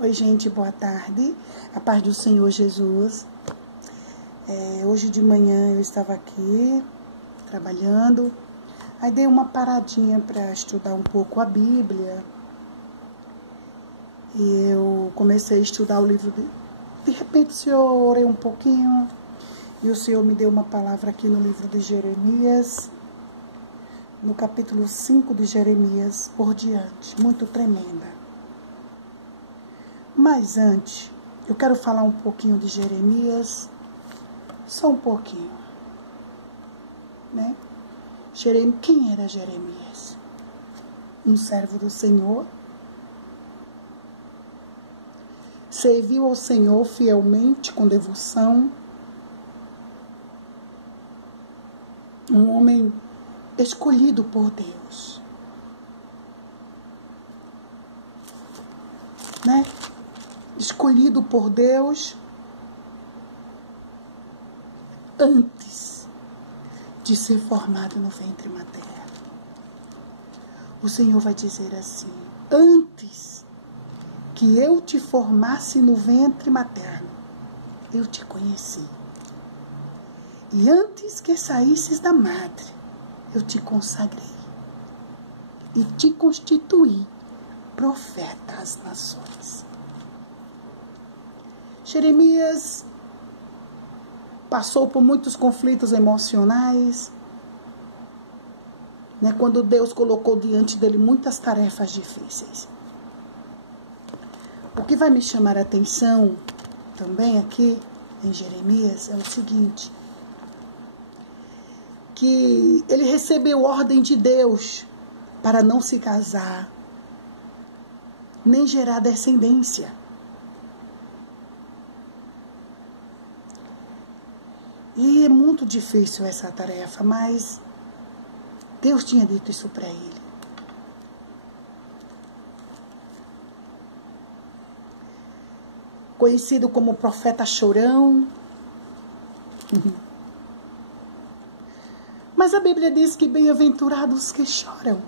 Oi, gente, boa tarde. A paz do Senhor Jesus. Hoje de manhã eu estava aqui trabalhando. Aí dei uma paradinha para estudar um pouco a Bíblia. E eu comecei a estudar o livro de repente, eu orei um pouquinho. E o Senhor me deu uma palavra aqui no livro de Jeremias. No capítulo 5 de Jeremias por diante. Muito tremenda. Mas antes, eu quero falar um pouquinho de Jeremias, só um pouquinho, né? Quem era Jeremias? Um servo do Senhor, serviu ao Senhor fielmente, com devoção, um homem escolhido por Deus, né? Escolhido por Deus antes de ser formado no ventre materno. O Senhor vai dizer assim: antes que eu te formasse no ventre materno, eu te conheci. E antes que saísses da madre, eu te consagrei e te constituí profeta às nações. Jeremias passou por muitos conflitos emocionais, né, quando Deus colocou diante dele muitas tarefas difíceis. O que vai me chamar a atenção também aqui em Jeremias é o seguinte, que ele recebeu ordem de Deus para não se casar, nem gerar descendência. E é muito difícil essa tarefa, mas Deus tinha dito isso para ele. Conhecido como profeta chorão. Mas a Bíblia diz que bem-aventurados que choram,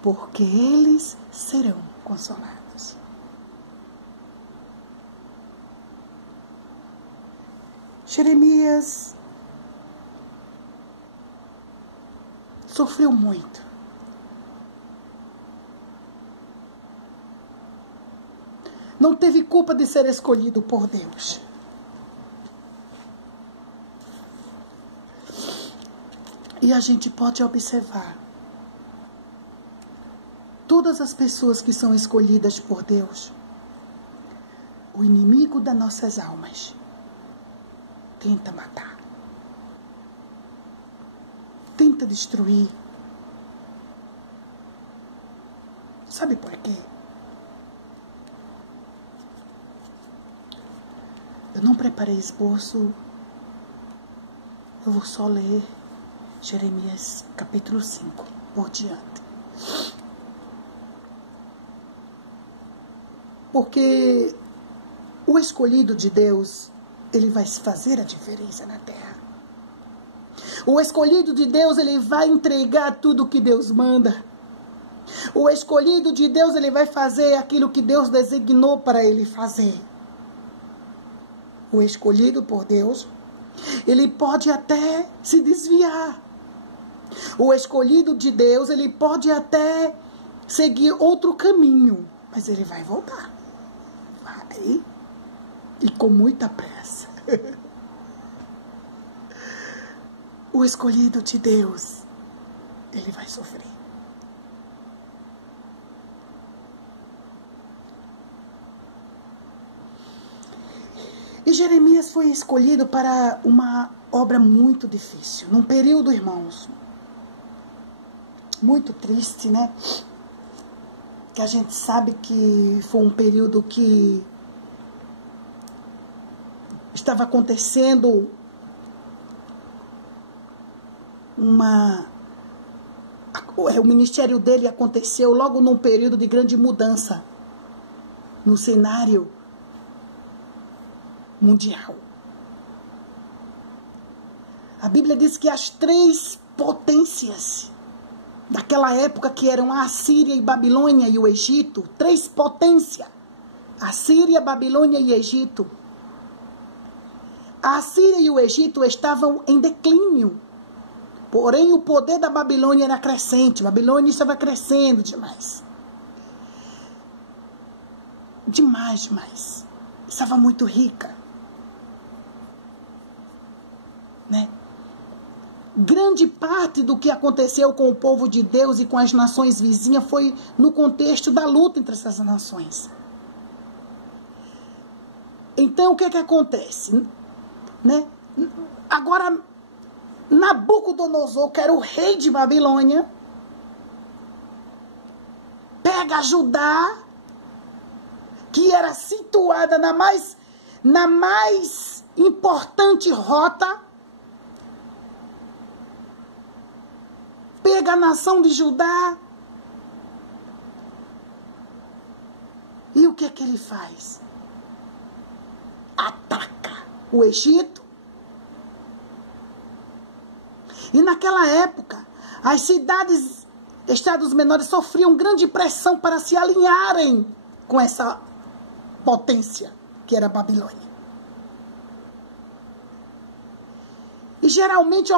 porque eles serão consolados. Jeremias sofreu muito. Não teve culpa de ser escolhido por Deus. E a gente pode observar todas as pessoas que são escolhidas por Deus, o inimigo das nossas almas tenta matar, tenta destruir. Sabe por quê? Eu não preparei esboço, eu vou só ler Jeremias capítulo 5 por diante. Porque o escolhido de Deus, ele vai fazer a diferença na terra. O escolhido de Deus, ele vai entregar tudo que Deus manda. O escolhido de Deus, ele vai fazer aquilo que Deus designou para ele fazer. O escolhido por Deus, ele pode até se desviar. O escolhido de Deus, ele pode até seguir outro caminho, mas ele vai voltar. Vai. E com muita pressa. O escolhido de Deus, ele vai sofrer. E Jeremias foi escolhido para uma obra muito difícil. Num período, irmãos, muito triste, né? Que a gente sabe que foi um período que estava acontecendo o ministério dele aconteceu logo num período de grande mudança no cenário mundial. A Bíblia diz que as três potências daquela época que eram a Assíria e Babilônia e o Egito, 3 potências. Assíria, Babilônia e Egito. A Assíria e o Egito estavam em declínio. Porém, o poder da Babilônia era crescente. A Babilônia estava crescendo demais. Demais. Estava muito rica. Né? Grande parte do que aconteceu com o povo de Deus e com as nações vizinhas foi no contexto da luta entre essas nações. Então, o que acontece? Né? Agora, Nabucodonosor, que era o rei de Babilônia, pega Judá, que era situada na mais importante rota, pega a nação de Judá, e o que é que ele faz? Ataca o Egito. E naquela época, as cidades, estados menores, sofriam grande pressão para se alinharem com essa potência que era a Babilônia. E geralmente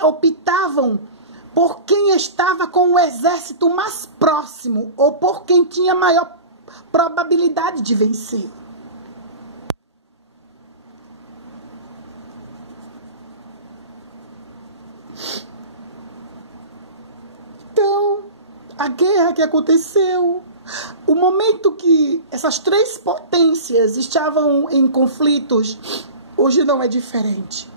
optavam por quem estava com o exército mais próximo ou por quem tinha maior probabilidade de vencer. Então, a guerra que aconteceu, o momento que essas 3 potências estavam em conflitos, hoje não é diferente.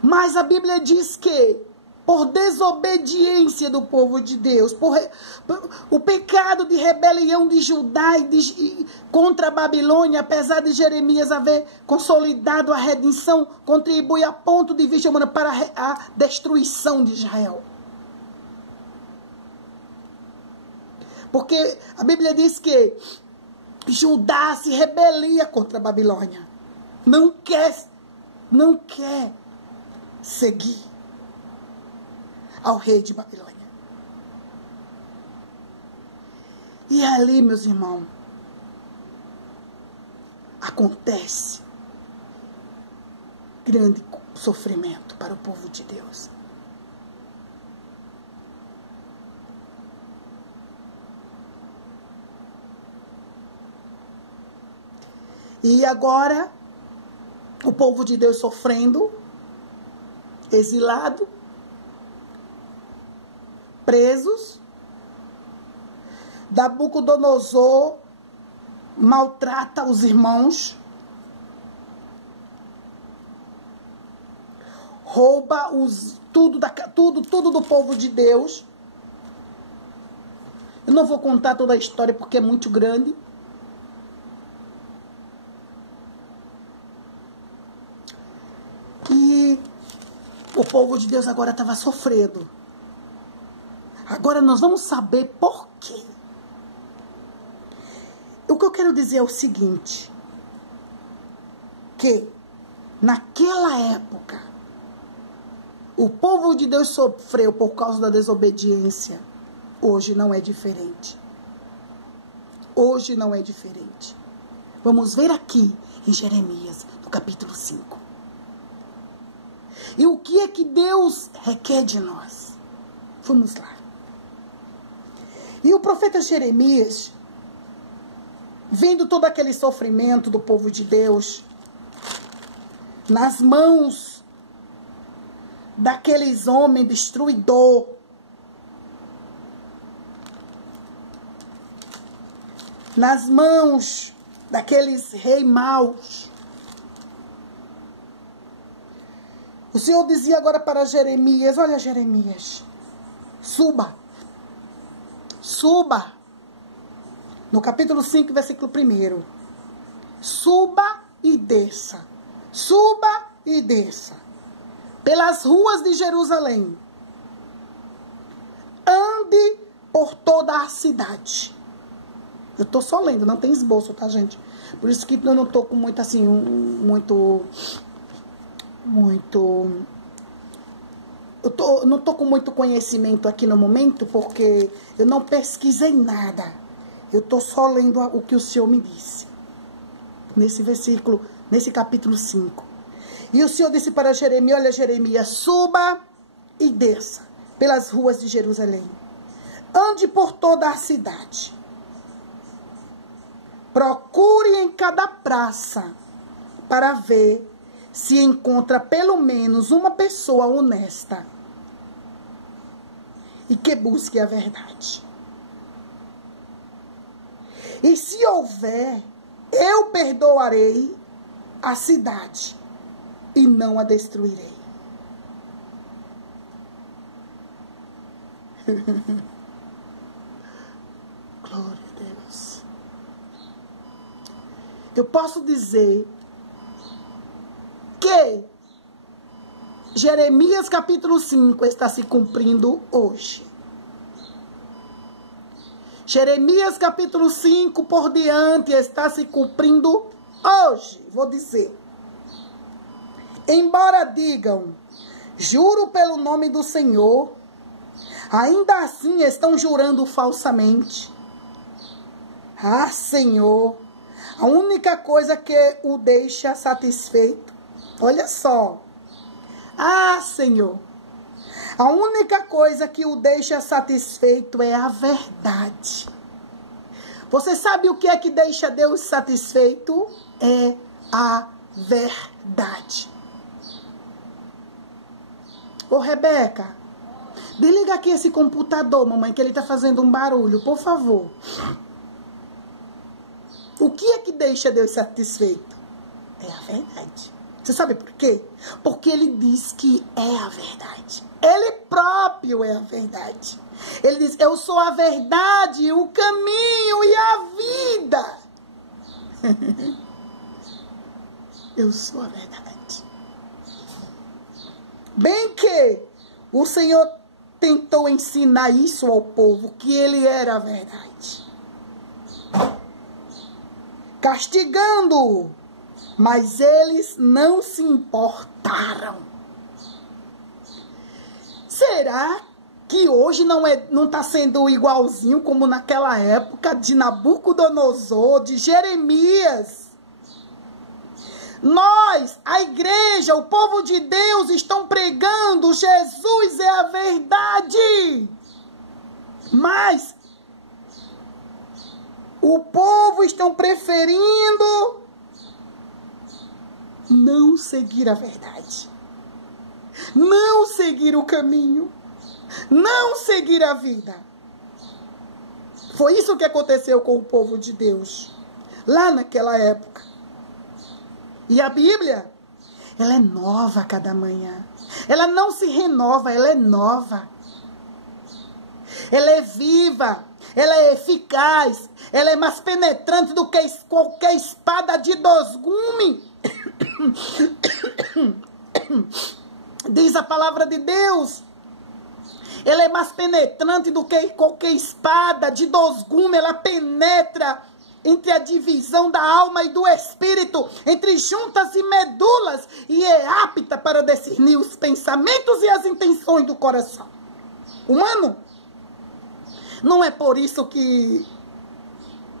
Mas a Bíblia diz que, por desobediência do povo de Deus, por o pecado de rebelião de Judá contra a Babilônia, apesar de Jeremias haver consolidado a redenção, contribui a ponto de vista humana para a destruição de Israel. Porque a Bíblia diz que Judá se rebelia contra a Babilônia. Não quer seguir ao rei de Babilônia. E ali, meus irmãos, acontece grande sofrimento para o povo de Deus. E agora, o povo de Deus sofrendo, exilado, presos. Nabucodonosor maltrata os irmãos, rouba tudo do povo de Deus. Eu não vou contar toda a história porque é muito grande. E o povo de Deus agora estava sofrendo. Agora nós vamos saber por quê. O que eu quero dizer é o seguinte, que naquela época o povo de Deus sofreu por causa da desobediência. Hoje não é diferente. Hoje não é diferente. Vamos ver aqui em Jeremias, no capítulo 5. E o que é que Deus requer de nós? Vamos lá. E o profeta Jeremias, vendo todo aquele sofrimento do povo de Deus, nas mãos daqueles homens destruidor, nas mãos daqueles reis maus, o Senhor dizia agora para Jeremias: olha, Jeremias, suba. No capítulo 5, versículo 1. Suba e desça. Suba e desça. Pelas ruas de Jerusalém. Ande por toda a cidade. Eu estou só lendo, não tem esboço, tá, gente? Por isso que eu não estou com muito, assim, muito muito... não estou com muito conhecimento aqui no momento, porque eu não pesquisei nada. Eu estou só lendo o que o Senhor me disse. Nesse versículo, nesse capítulo 5. E o Senhor disse para Jeremias: olha, Jeremias, suba e desça pelas ruas de Jerusalém. Ande por toda a cidade. Procure em cada praça para ver se encontra pelo menos uma pessoa honesta e que busque a verdade. E se houver, eu perdoarei a cidade e não a destruirei. Glória a Deus. Eu posso dizer que Jeremias capítulo 5 está se cumprindo hoje. Jeremias capítulo 5 por diante está se cumprindo hoje. Vou dizer. Embora digam, juro pelo nome do Senhor, ainda assim estão jurando falsamente. Ah, Senhor, a única coisa que o deixa satisfeito, olha só. Ah, Senhor, a única coisa que o deixa satisfeito é a verdade. Você sabe o que é que deixa Deus satisfeito? É a verdade. Ô, Rebeca, desliga aqui esse computador, mamãe, que ele está fazendo um barulho, por favor. O que é que deixa Deus satisfeito? É a verdade. Você sabe por quê? Porque ele diz que é a verdade. Ele próprio é a verdade. Ele diz, eu sou a verdade, o caminho e a vida. Eu sou a verdade. Bem que o Senhor tentou ensinar isso ao povo, que ele era a verdade. Castigando-o, mas eles não se importaram. Será que hoje não está sendo igualzinho como naquela época de Nabucodonosor, de Jeremias? Nós, a igreja, o povo de Deus estão pregando, Jesus é a verdade. Mas o povo estão preferindo não seguir a verdade. Não seguir o caminho. Não seguir a vida. Foi isso que aconteceu com o povo de Deus lá naquela época. E a Bíblia, ela é nova a cada manhã. Ela não se renova, ela é nova. Ela é viva, ela é eficaz, ela é mais penetrante do que qualquer espada de 2 gumes. Diz a palavra de Deus. Ela é mais penetrante do que qualquer espada de 2 gumes. Ela penetra entre a divisão da alma e do espírito, entre juntas e medulas, e é apta para discernir os pensamentos e as intenções do coração humano. Não é por isso que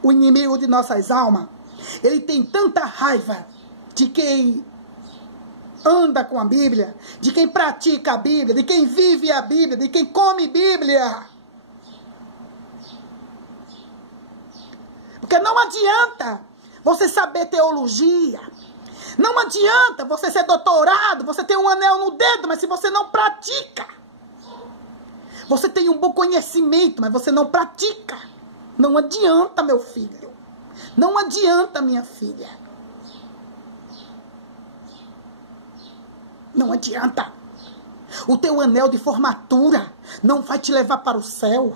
o inimigo de nossas almas, ele tem tanta raiva de quem anda com a Bíblia, de quem pratica a Bíblia, de quem vive a Bíblia, de quem come Bíblia. Porque não adianta você saber teologia. Não adianta você ser doutorado, você ter um anel no dedo, mas se você não pratica. Você tem um bom conhecimento, mas você não pratica. Não adianta, meu filho. Não adianta, minha filha. Não adianta. O teu anel de formatura não vai te levar para o céu.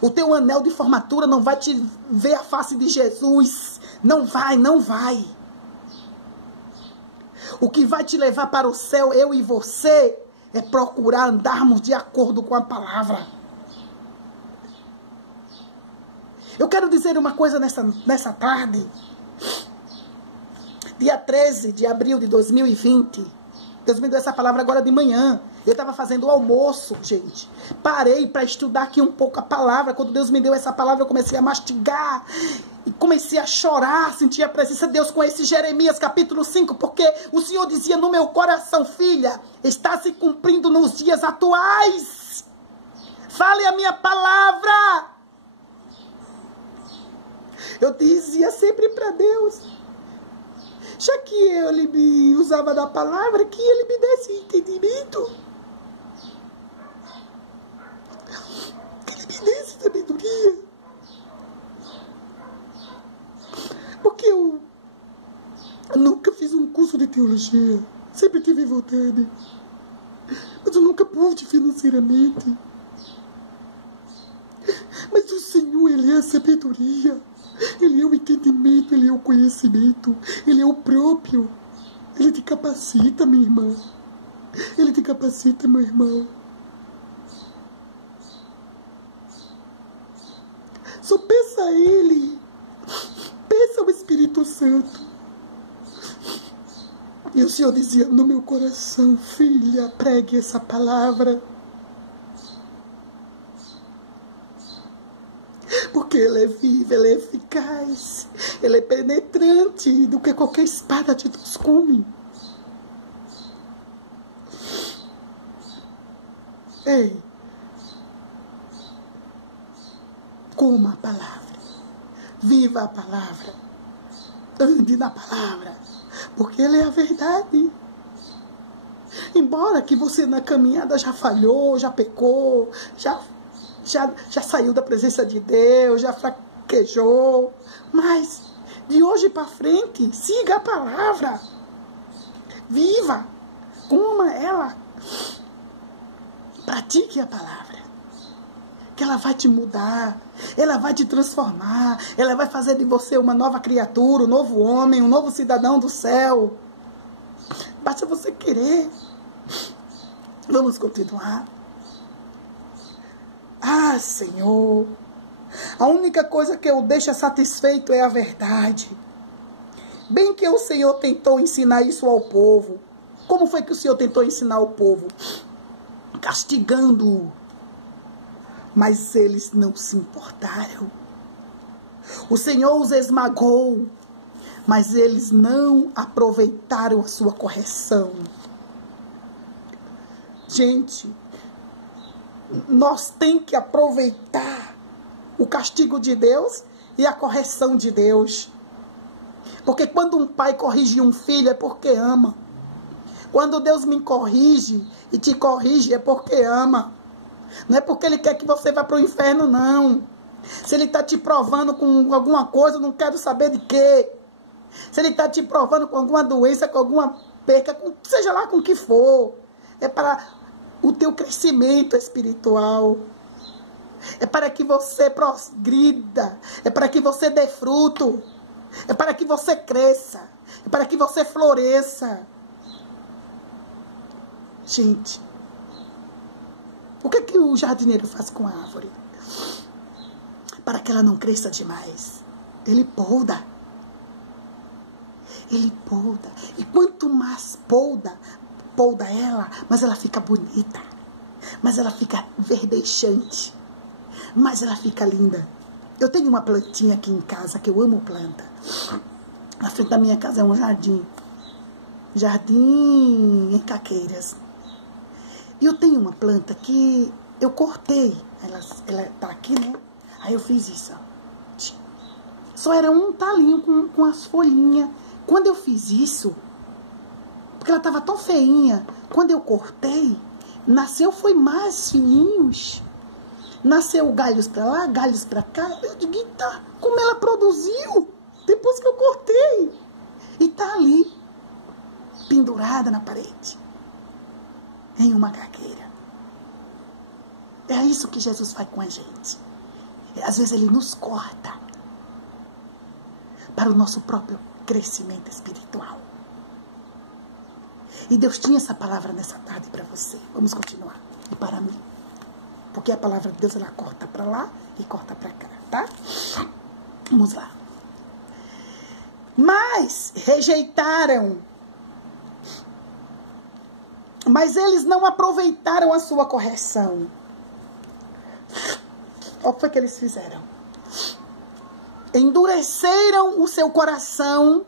O teu anel de formatura não vai te ver a face de Jesus. Não vai, não vai. O que vai te levar para o céu, eu e você, é procurar andarmos de acordo com a palavra. Eu quero dizer uma coisa nessa tarde. Dia 13 de abril de 2020. Deus me deu essa palavra agora de manhã. Eu estava fazendo o almoço, gente. Parei para estudar aqui um pouco a palavra. Quando Deus me deu essa palavra, eu comecei a mastigar. E comecei a chorar, senti a presença de Deus com esse Jeremias capítulo 5. Porque o Senhor dizia no meu coração, filha, está se cumprindo nos dias atuais. Fale a minha palavra. Eu dizia sempre para Deus, já que Ele me usava da palavra, que Ele me desse entendimento. Que Ele me desse sabedoria. Porque eu nunca fiz um curso de teologia. Sempre tive vontade. Mas eu nunca pude financeiramente. Mas o Senhor, Ele é a sabedoria. Ele é o entendimento, Ele é o conhecimento, Ele é o próprio. Ele te capacita, minha irmã. Ele te capacita, meu irmão. Só peça a Ele. Peça ao Espírito Santo. E o Senhor dizia no meu coração, filha, pregue essa palavra. Porque ela é viva, ela é eficaz, ela é penetrante do que qualquer espada de dois gumes. Ei, coma a palavra, viva a palavra, ande na palavra, porque ela é a verdade. Embora que você na caminhada já falhou, já pecou, já saiu da presença de Deus, já fraquejou. Mas, de hoje para frente, siga a palavra. Viva. Coma ela. Pratique a palavra. Que ela vai te mudar. Ela vai te transformar. Ela vai fazer de você uma nova criatura, um novo homem, um novo cidadão do céu. Basta você querer. Vamos continuar. Ah, Senhor, a única coisa que eu deixo satisfeito é a verdade. Bem que o Senhor tentou ensinar isso ao povo. Como foi que o Senhor tentou ensinar ao povo? Castigando-o. Mas eles não se importaram. O Senhor os esmagou, mas eles não aproveitaram a sua correção. Gente, nós temos que aproveitar o castigo de Deus e a correção de Deus. Porque quando um pai corrige um filho é porque ama. Quando Deus me corrige e te corrige é porque ama. Não é porque Ele quer que você vá para o inferno, não. Se Ele está te provando com alguma coisa, eu não quero saber de quê. Se Ele está te provando com alguma doença, com alguma perca, seja lá com o que for. É para o teu crescimento espiritual. É para que você progrida. É para que você dê fruto. É para que você cresça. É para que você floresça. Gente, o que é que o jardineiro faz com a árvore? Para que ela não cresça demais. Ele poda. Ele poda. E quanto mais poda ela, mas ela fica bonita, mas ela fica verdejante, mas ela fica linda. Eu tenho uma plantinha aqui em casa, que eu amo planta. Na frente da minha casa é um jardim em caqueiras. E eu tenho uma planta que eu cortei, ela tá aqui, né? Aí eu fiz isso, ó. Só era um talinho com as folhinhas. Quando eu fiz isso, porque ela estava tão feinha. Quando eu cortei, nasceu foi mais fininhos. Nasceu galhos para lá, galhos para cá. Eu digo, tá, como ela produziu depois que eu cortei. E tá ali, pendurada na parede, em uma caqueira. É isso que Jesus faz com a gente. Às vezes Ele nos corta para o nosso próprio crescimento espiritual. E Deus tinha essa palavra nessa tarde para você. Vamos continuar. E para mim. Porque a palavra de Deus, ela corta para lá e corta para cá, tá? Vamos lá. Mas rejeitaram Mas eles não aproveitaram a sua correção. Olha o que foi que eles fizeram. Endureceram o seu coração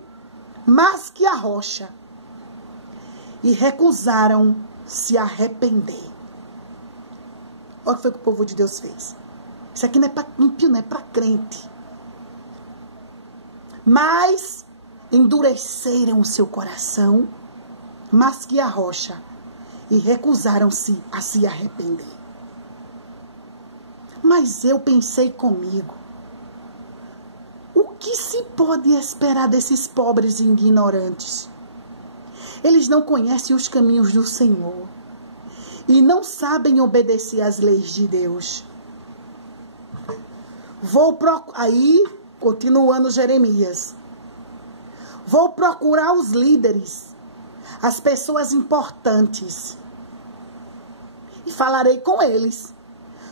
mais que a rocha. E recusaram se arrepender. Olha o que foi que o povo de Deus fez. Isso aqui não é para ímpio, não é para crente. Mas endureceram o seu coração mais que a rocha. E recusaram-se a se arrepender. Mas eu pensei comigo. O que se pode esperar desses pobres e ignorantes? Eles não conhecem os caminhos do Senhor. E não sabem obedecer às leis de Deus. Aí, continuando Jeremias. Vou procurar os líderes, as pessoas importantes. E falarei com eles.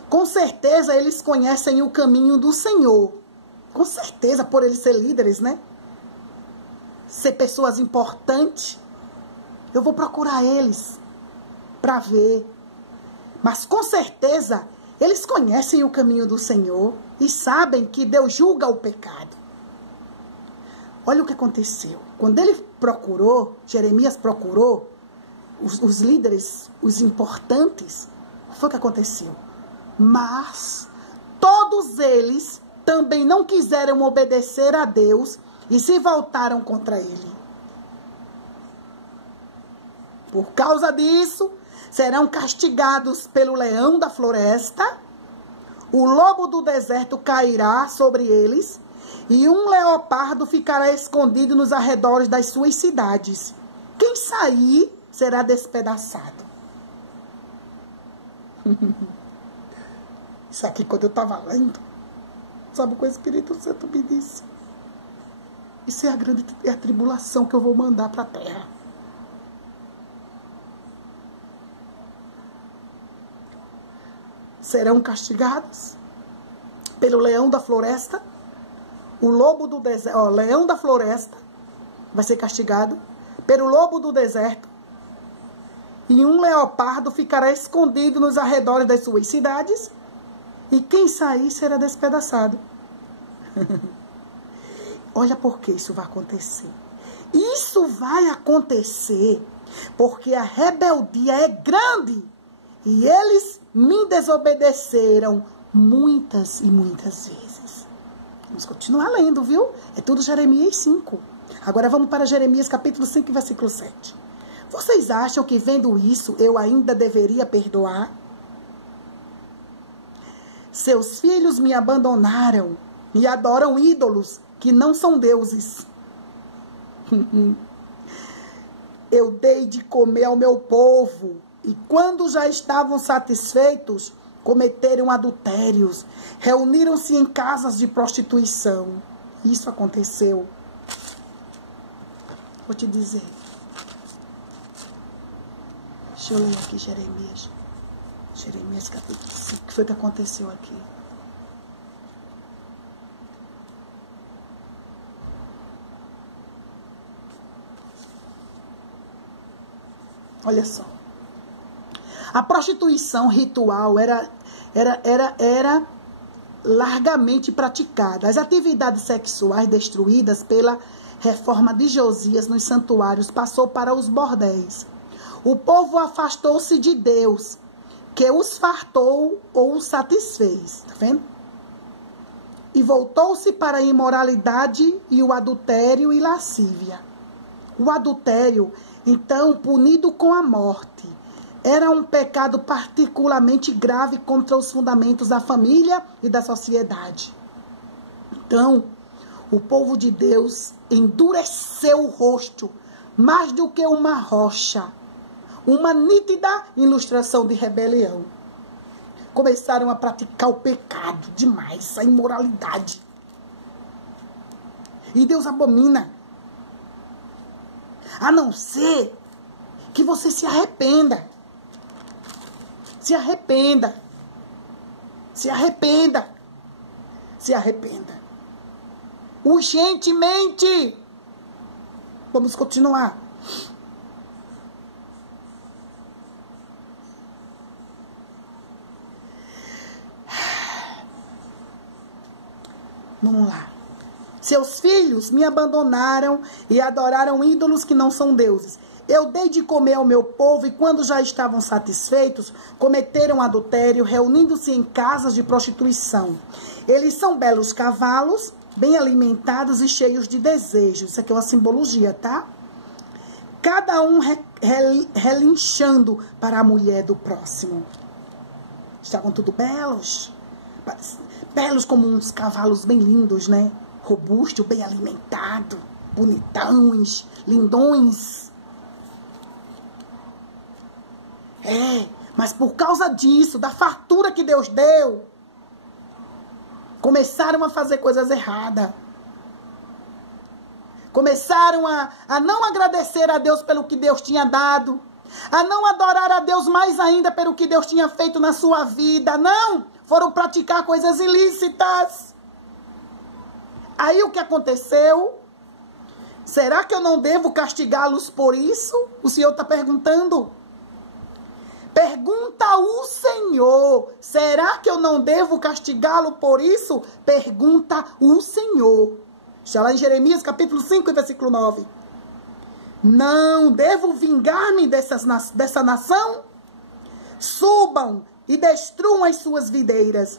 Com certeza eles conhecem o caminho do Senhor. Com certeza, por eles ser líderes, né? Ser pessoas importantes. Eu vou procurar eles para ver. Mas com certeza eles conhecem o caminho do Senhor e sabem que Deus julga o pecado. Olha o que aconteceu. Quando ele procurou, Jeremias procurou os líderes, os importantes, o que foi que aconteceu? Mas todos eles também não quiseram obedecer a Deus e se voltaram contra ele. Por causa disso, serão castigados pelo leão da floresta, o lobo do deserto cairá sobre eles, e um leopardo ficará escondido nos arredores das suas cidades. Quem sair será despedaçado. Isso aqui, quando eu estava lendo, sabe o que o Espírito Santo me disse? Isso é a tribulação que eu vou mandar para a terra. Serão castigados pelo leão da floresta, o lobo do deserto, leão da floresta vai ser castigado pelo lobo do deserto, e um leopardo ficará escondido nos arredores das suas cidades, e quem sair será despedaçado. Olha por que isso vai acontecer. Isso vai acontecer porque a rebeldia é grande e eles me desobedeceram muitas e muitas vezes. Vamos continuar lendo, viu? É tudo Jeremias 5. Agora vamos para Jeremias capítulo 5, versículo 7. Vocês acham que vendo isso eu ainda deveria perdoar? Seus filhos me abandonaram e adoram ídolos que não são deuses. Eu dei de comer ao meu povo, e quando já estavam satisfeitos, cometeram adultérios, reuniram-se em casas de prostituição. Isso aconteceu. Vou te dizer. Deixa eu ler aqui Jeremias. Jeremias capítulo 5. O que foi que aconteceu aqui? Olha só. A prostituição ritual era largamente praticada. As atividades sexuais destruídas pela reforma de Josias nos santuários passou para os bordéis. O povo afastou-se de Deus, que os fartou ou os satisfez. Tá vendo? E voltou-se para a imoralidade e o adultério e lascívia. O adultério, então, punido com a morte, era um pecado particularmente grave contra os fundamentos da família e da sociedade. Então, o povo de Deus endureceu o rosto mais do que uma rocha, uma nítida ilustração de rebelião. Começaram a praticar o pecado demais, a imoralidade. E Deus abomina. A não ser que você se arrependa. Se arrependa. Se arrependa. Se arrependa. Urgentemente. Vamos continuar. Vamos lá. Seus filhos me abandonaram e adoraram ídolos que não são deuses. Eu dei de comer ao meu povo e quando já estavam satisfeitos, cometeram adultério, reunindo-se em casas de prostituição. Eles são belos cavalos, bem alimentados e cheios de desejos. Isso aqui é uma simbologia, tá? Cada um relinchando para a mulher do próximo. Estavam tudo belos. Belos como uns cavalos bem lindos, né? Robusto, bem alimentado, bonitões, lindões. Mas por causa disso, da fartura que Deus deu, começaram a fazer coisas erradas. Começaram a não agradecer a Deus pelo que Deus tinha dado. A não adorar a Deus mais ainda pelo que Deus tinha feito na sua vida. Não! Foram praticar coisas ilícitas. Aí o que aconteceu? Será que eu não devo castigá-los por isso? O Senhor está perguntando. Pergunta o Senhor. Será que eu não devo castigá-lo por isso? Pergunta o Senhor. Está lá em Jeremias capítulo 5, versículo 9. Não devo vingar-me dessa nação? Subam e destruam as suas videiras,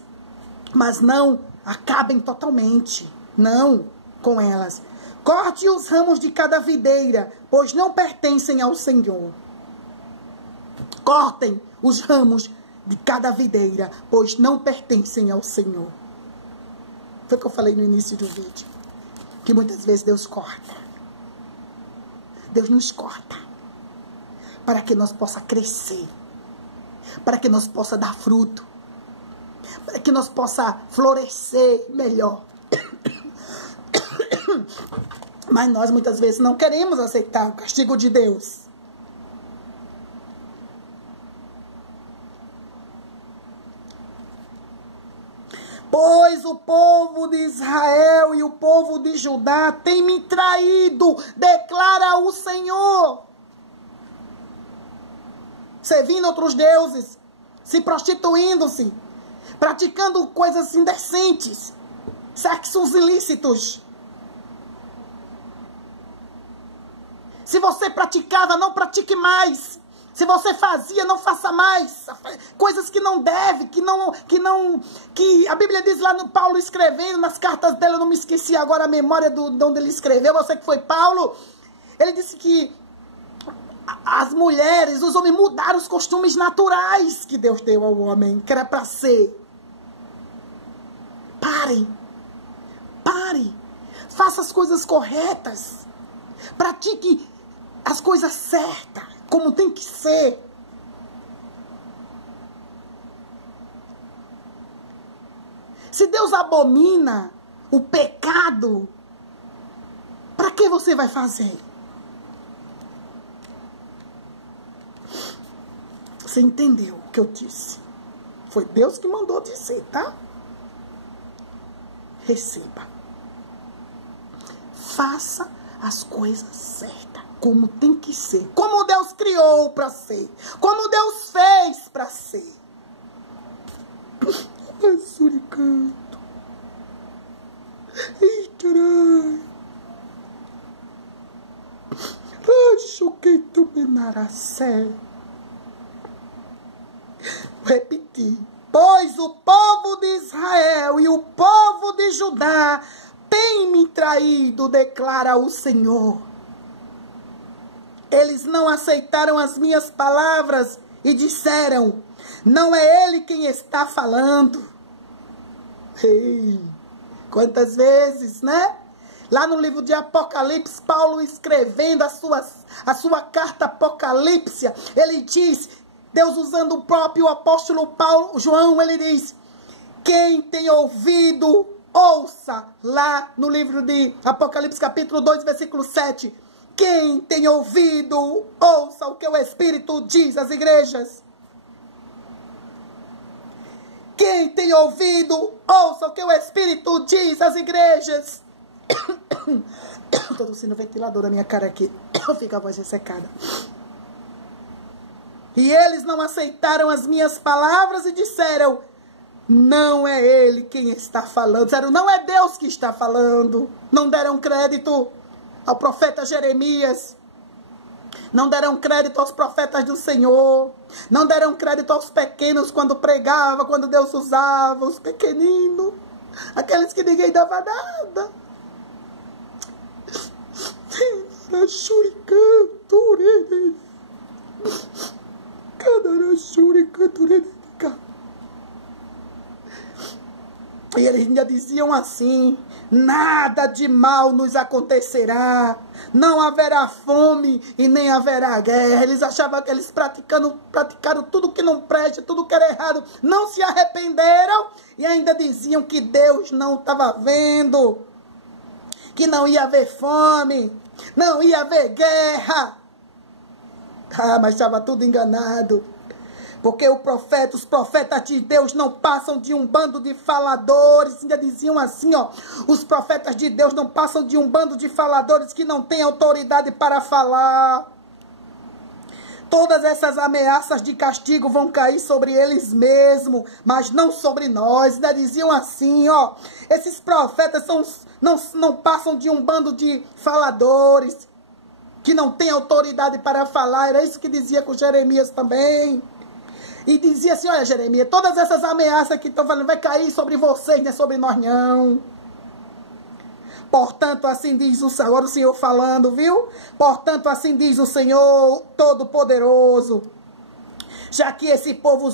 mas não acabem totalmente. Não com elas. Corte os ramos de cada videira, pois não pertencem ao Senhor. Cortem os ramos de cada videira, pois não pertencem ao Senhor. Foi o que eu falei no início do vídeo. Que muitas vezes Deus corta. Deus nos corta. Para que nós possa crescer. Para que nós possa dar fruto. Para que nós possa florescer melhor. Mas nós muitas vezes não queremos aceitar o castigo de Deus. Pois o povo de Israel e o povo de Judá têm me traído, declara o Senhor. Servindo outros deuses, se prostituindo-se, praticando coisas indecentes, sexos ilícitos. Se você praticava, não pratique mais. Se você fazia, não faça mais. Coisas que não deve, que a Bíblia diz lá no Paulo escrevendo, nas cartas dele, eu não me esqueci agora a memória de onde ele escreveu, eu sei que foi Paulo. Ele disse que as mulheres, os homens mudaram os costumes naturais que Deus deu ao homem, que era para ser. Pare. Faça as coisas corretas. Pratique as coisas certas, como tem que ser. Se Deus abomina o pecado, para que você vai fazer? Você entendeu o que eu disse? Foi Deus que mandou dizer, tá? Receba. Faça as coisas certas, como tem que ser. Como Deus criou para ser. Como Deus fez para ser. Suricanto. Eita. Acho que tu me naracé. Vou repetir. Pois o povo de Israel e o povo de Judá tem me traído, declara o Senhor. Eles não aceitaram as minhas palavras e disseram, não é ele quem está falando. Ei, quantas vezes, né? Lá no livro de Apocalipse, Paulo escrevendo a sua carta Apocalipse, ele diz, Deus usando o próprio apóstolo João, ele diz, quem tem ouvido, ouça, lá no livro de Apocalipse, capítulo 2, versículo 7. Quem tem ouvido, ouça o que o Espírito diz às igrejas. Quem tem ouvido, ouça o que o Espírito diz às igrejas. Estou tossindo o ventilador da minha cara aqui. Fica a voz ressecada. E eles não aceitaram as minhas palavras e disseram, não é ele quem está falando. Disseram, não é Deus que está falando. Não deram crédito ao profeta Jeremias. Não deram crédito aos profetas do Senhor. Não deram crédito aos pequenos quando pregava, quando Deus usava os pequeninos. Aqueles que ninguém dava nada. E eles ainda diziam assim, nada de mal nos acontecerá, não haverá fome e nem haverá guerra. Eles achavam que eles praticaram tudo que não presta, tudo que era errado, não se arrependeram e ainda diziam que Deus não estava vendo, que não ia haver fome, não ia haver guerra. Ah, mas estava tudo enganado. Porque os profetas de Deus não passam de um bando de faladores. Ainda diziam assim, ó. Os profetas de Deus não passam de um bando de faladores que não têm autoridade para falar. Todas essas ameaças de castigo vão cair sobre eles mesmos, mas não sobre nós. Ainda diziam assim, ó. Esses profetas não passam de um bando de faladores que não têm autoridade para falar. Era isso que dizia com Jeremias também. E dizia assim, olha Jeremias, todas essas ameaças que estão falando vai cair sobre vocês, não é sobre nós não. Portanto, assim diz o Senhor, o Senhor falando, viu? Portanto, assim diz o Senhor Todo-Poderoso, já que esse povo